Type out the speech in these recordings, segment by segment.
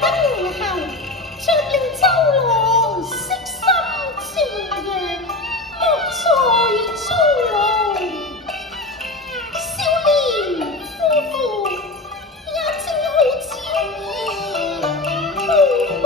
得年後，卻令周郎悉心情揚，莫再操勞。少年夫婦也正好朝言報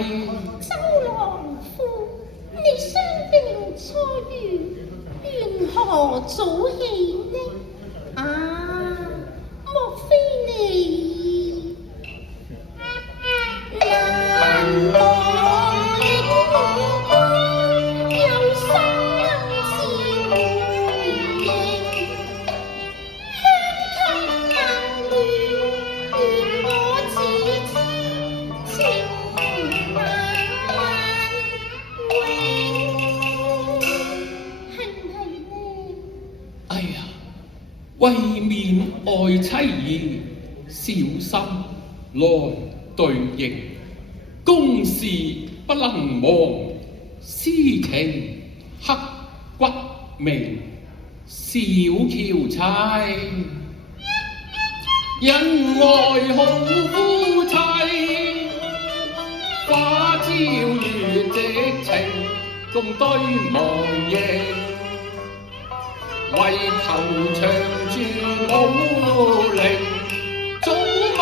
國周郎夫，你傷病初愈，緣何早起呢？啊，莫非你難忘英光，有心自回應，鄉近冷暖，願我自知情。為免愛妻兒，小心來對應，公事不能忘，私情刻骨銘。小喬妻，恩愛好夫妻，花朝月夕情，共對忘形。為求長住武力，早晚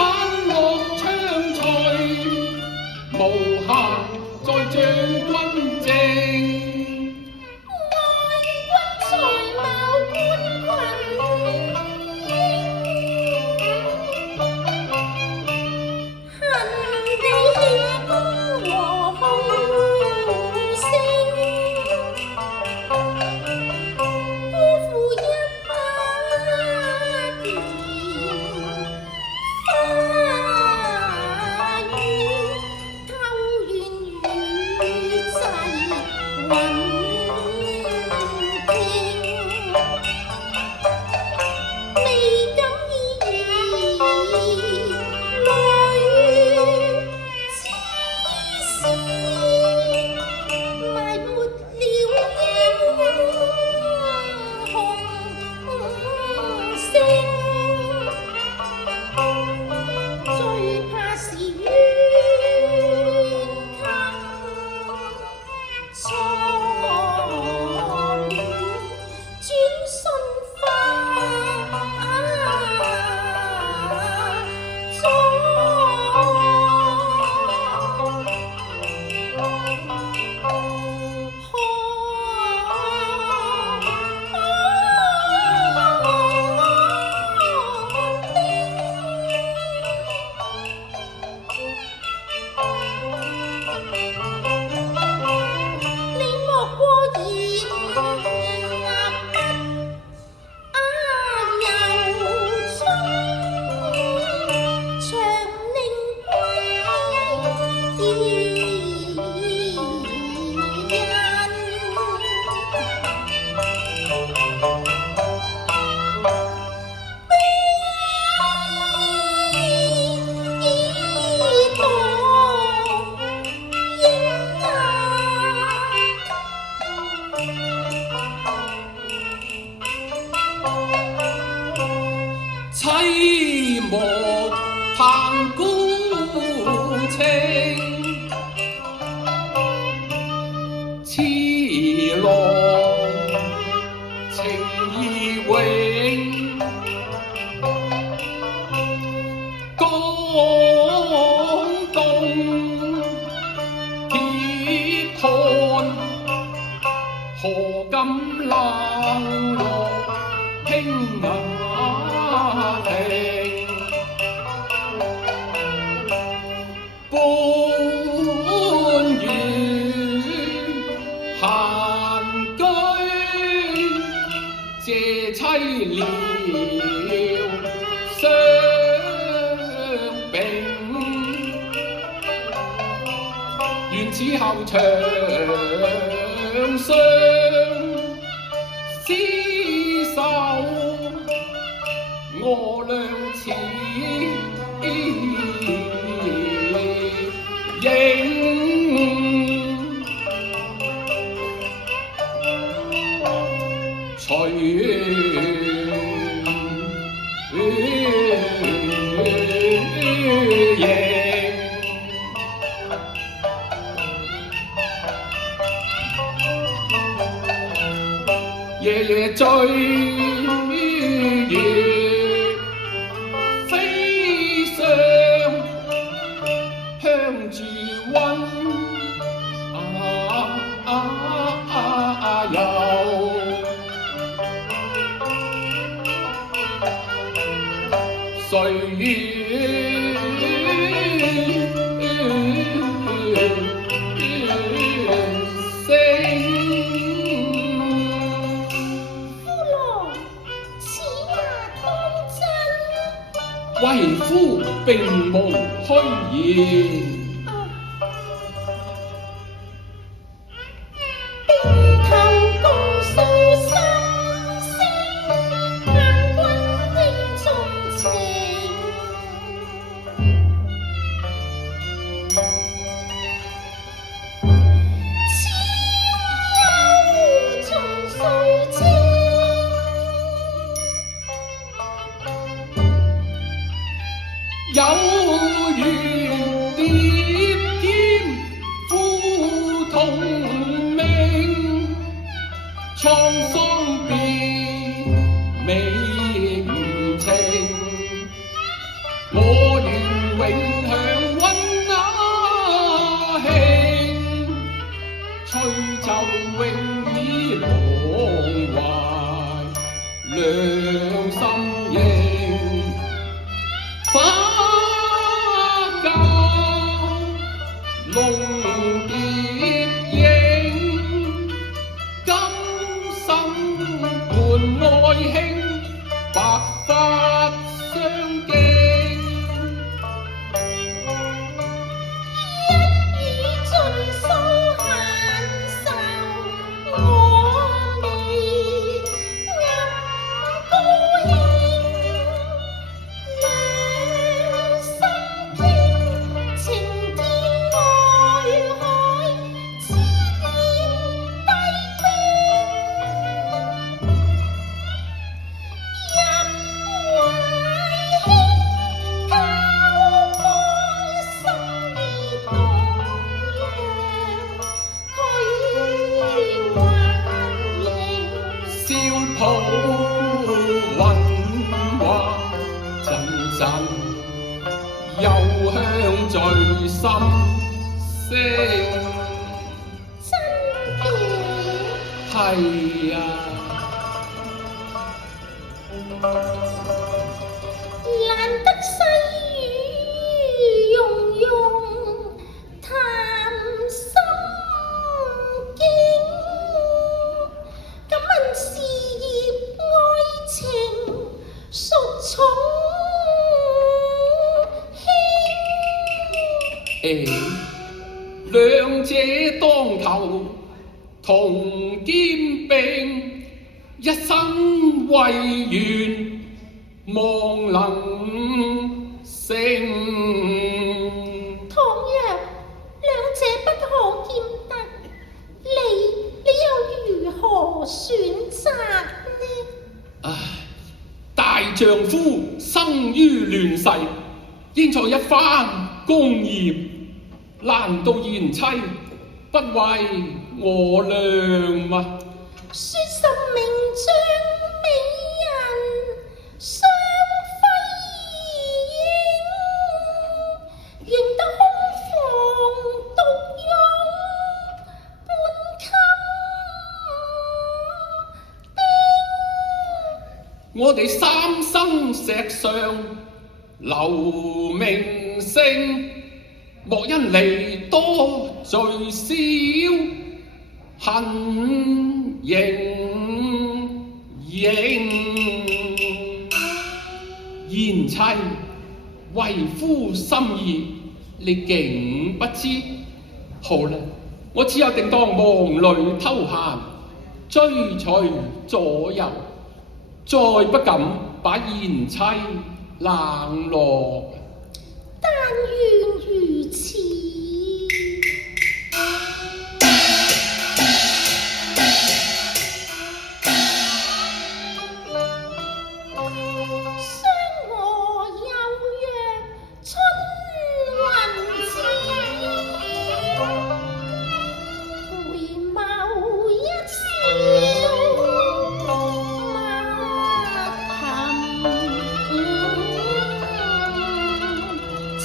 樂暢隨，無暇再將軍政。愛君才貌冠群，恨你顯凄莫盼孤清，痴郎情意永，江東鐵漢，何敢冷落輕雅情，半月閒居，借凄寥相並，願此後長相廝守，我倆似影。隨影，夜夜追月飛上，香住溫柔。歲月星，夫郎此話當真？為夫並無虛言。並頭共訴心聲，萬君應重情。此有從誰證？有緣疊添夫同命，滄桑別美如情。我願永享溫雅興，吹奏永以忘懷兩心應。花間龍蝶影，今生伴愛卿，白髮相敬。一語盡數閒愁，我未暗高興。兩心傾，情天愛海，痴念低飛。任懷卿交幫心意蕩漾，佢還仍笑抱雲華，陣陣幽香聚心聲。真嘅。係啊，難得細語融融，談心境。敢問事業愛情孰重輕？兩者當頭同肩並，一生為願望能成。倘若兩者不可兼得，你又如何選擇呢？唉，大丈夫生於亂世，應在一番功業，難道賢妻不為我量嗎？說什名將美人雙輝映，認得空房獨擁半襟丁。我哋三生石上留名聲，莫因利多聚少，恨盈盈。賢妻為夫心意，你竟不知。好啦，我只有定當忙裏偷閒，追隨左右，再不敢把賢妻冷落。但願如此。相和有約春雲之，回眸一笑默含情。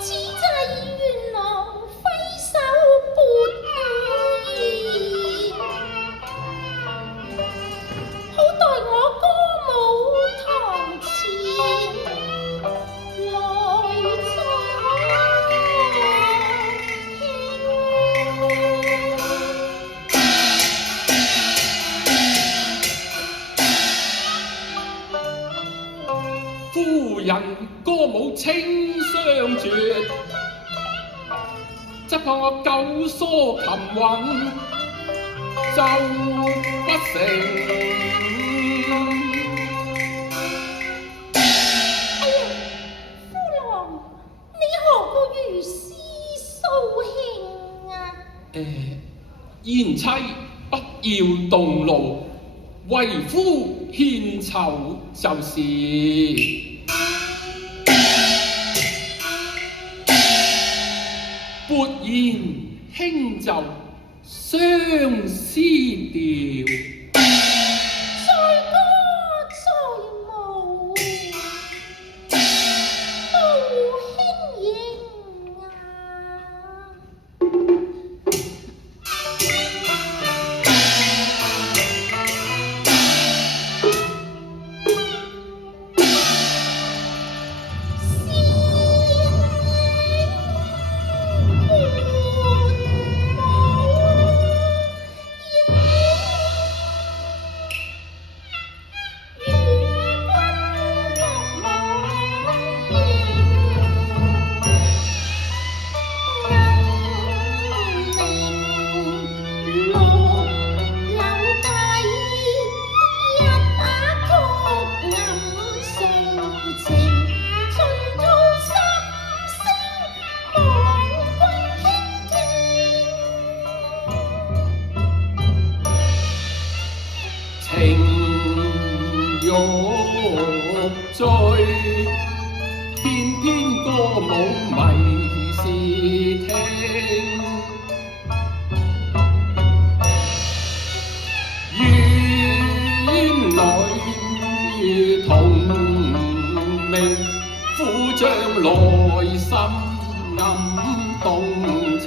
此際願郎揮手撥意，好待我歌舞堂前來作夫人歌舞清相絕，則怕我九疏琴韻奏不成。哎呀，夫郎，你何故如斯掃興啊？賢妻不要動怒，為夫獻醜就是。撥言輕奏相思調，在歌在舞都輕盈啊。情欲醉，偏偏歌舞迷是聽。院裏同名，苦將內心暗動情。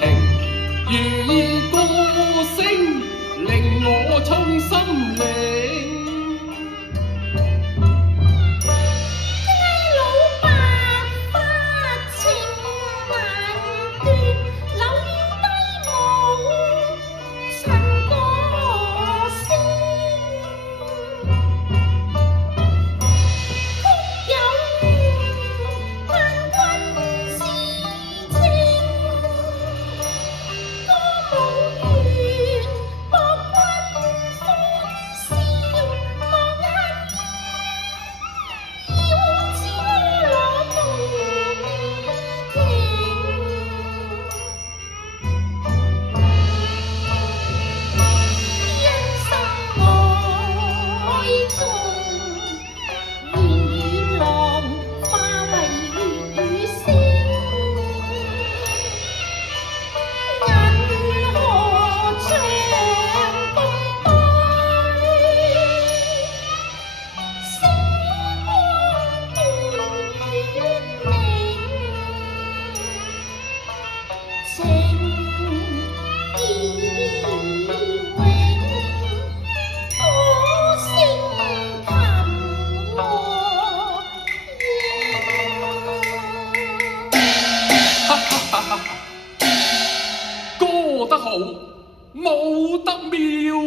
如意歌聲令我衷心領。歌舞願博君歡笑。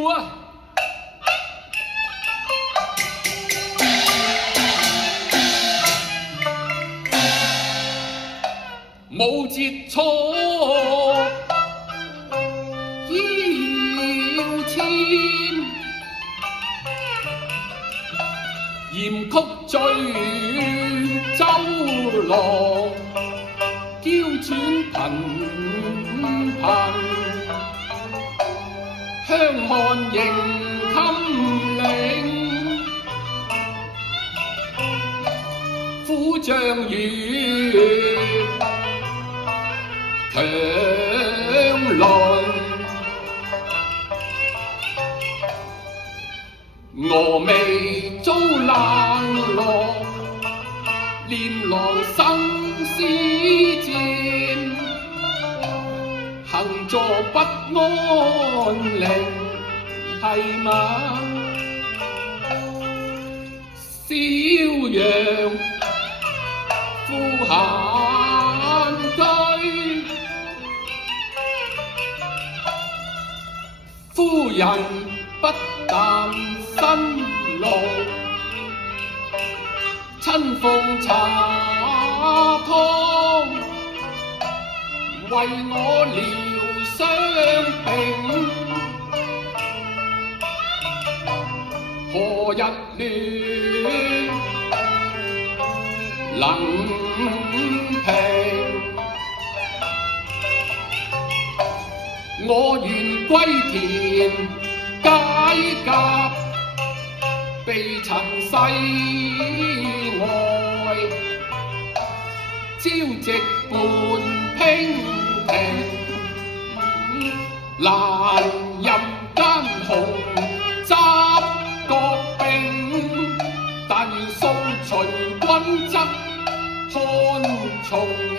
父啊！無節操要遷，嚴曲醉周郎，嬌喘頻頻，香汗迎襟領，虎將月。強論峨眉遭冷落，連郎生死戰，行坐不安寧，係嘛？小羊呼閒居。夫人不但辛勞，親奉茶湯，為我療傷病。何日暖能平？我願歸田解甲，避塵世外，朝夕伴娉婷，難任間紅執國兵，但願掃除君側看重興，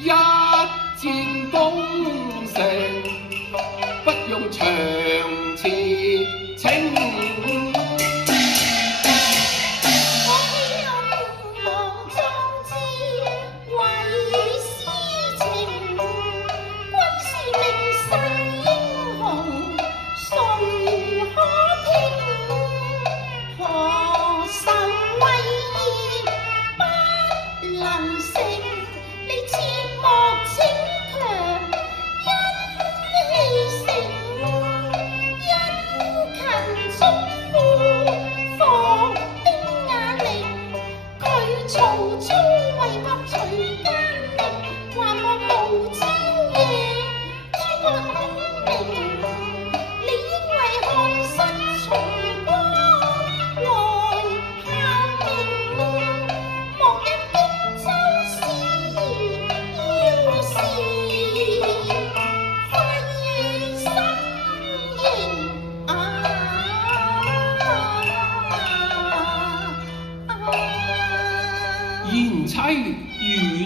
一戰功成，不用長辭請。賢妻語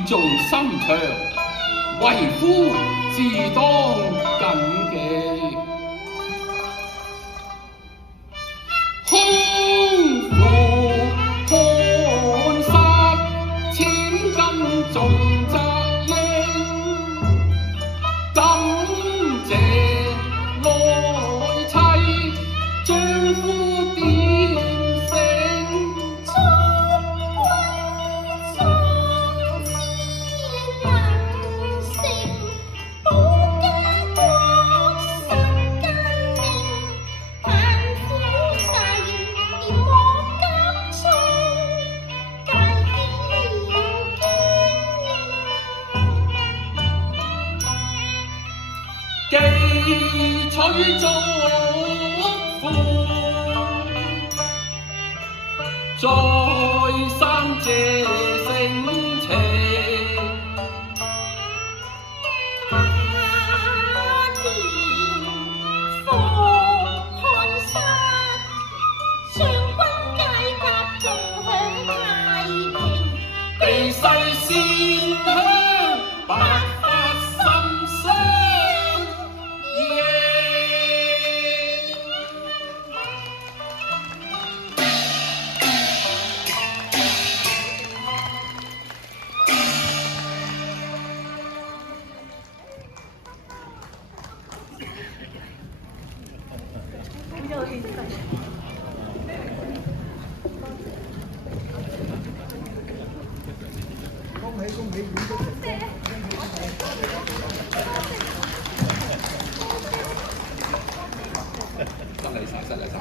重心長，為夫自當謹記。空負寒殺，千金重責應。感謝愛妻，丈夫點醒。既取祝福，再三謝盛情。復看殺，上軍階甲共享太平，地勢鮮香，白髮心傷。失禮晒，失禮晒。